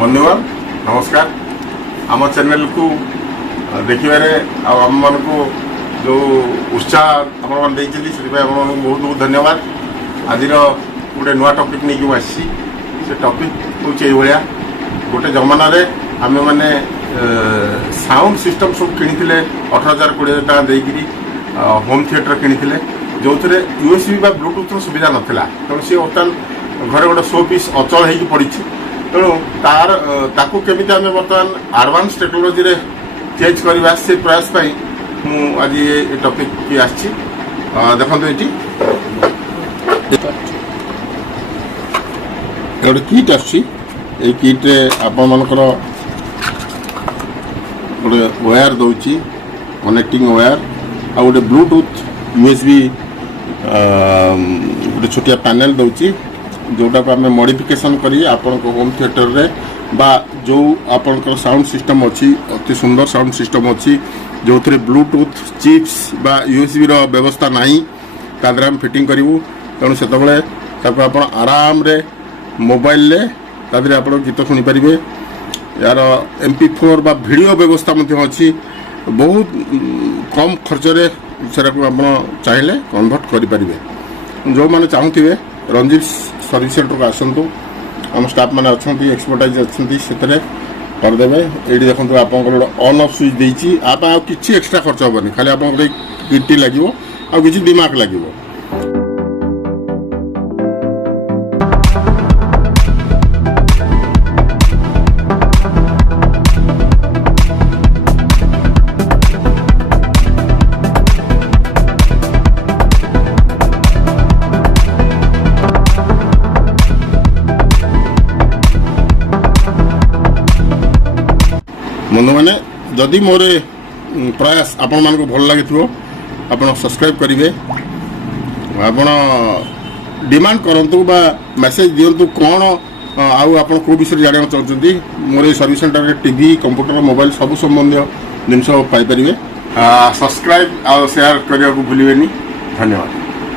बंधुगण नमस्कार। आम चैनल को देखिबारे आम मान को जो उत्साह आप बहुत बहुत धन्यवाद। आज गोटे नुआ टॉपिक नहीं कि आसी से टॉपिक हूँ भाया गोटे जमाना आम मैंने साउंड सिस्टम सब किनी 18,000 20,000 टका देकरी होम थिएटर किनी जो थे यूएसबी बा ब्लूटूथ सुविधा नाला तेणु सी बर्तमान घर गोटे शो पीस अचल हो पड़ी तेणु तार ताकू केमी आम बर्तमान एडवांस टेक्नोलोजी रे चेंज करवा से प्रयास मु आज ये टॉपिक की आसी देखो ये गोटे किट आसी किट्रे आपण मानकर गोटे वायर दौची कनेक्टिंग वायर आ गोटे ब्लूटूथ यूएसबी गोटे छोटिया पैनल दौची जोटा को आम मॉडिफिकेशन करी आपण होम थिएटर रे बा जो आपणकर साउंड सिस्टम अच्छी अति सुंदर साउंड सिस्टम अच्छी जो थे ब्लूटूथ चिप्स बा यूएसबी रो व्यवस्था नहीं तादर आम फिटिंग करूँ तेणु से आप आराम रे मोबाइल रे तादर आप गीत शुणी पारे यार MP4 बा वीडियो व्यवस्था अच्छी बहुत कम खर्च रे सेरा को आप चाहिए कन्वर्ट करें जो मैंने चाहूे रंजीत सर्विस सेंटर को आसतु आम स्टाफ मैंने अच्छा एक्सपर्टाइज अच्छे करदे ये देखो आप ऑन ऑफ स्विच देती आप किसी एक्सट्रा खर्च हेनी खाली आप किटी लगे आ कि दिमाग लगे। बंधु मैंने जदि मोर प्रयास आपण मान को भल लगे आप सब्सक्राइब करेंगे आपण डिमांड करूँ बा मेसेज दिंतु कौन आप कौ विषय जाना चाहते मोर सर्विस सेंटर में टीवी कंप्यूटर मोबाइल सब संबंधी जिनस पाइपर सब्सक्राइब आ शेयर करने को भूलें। धन्यवाद।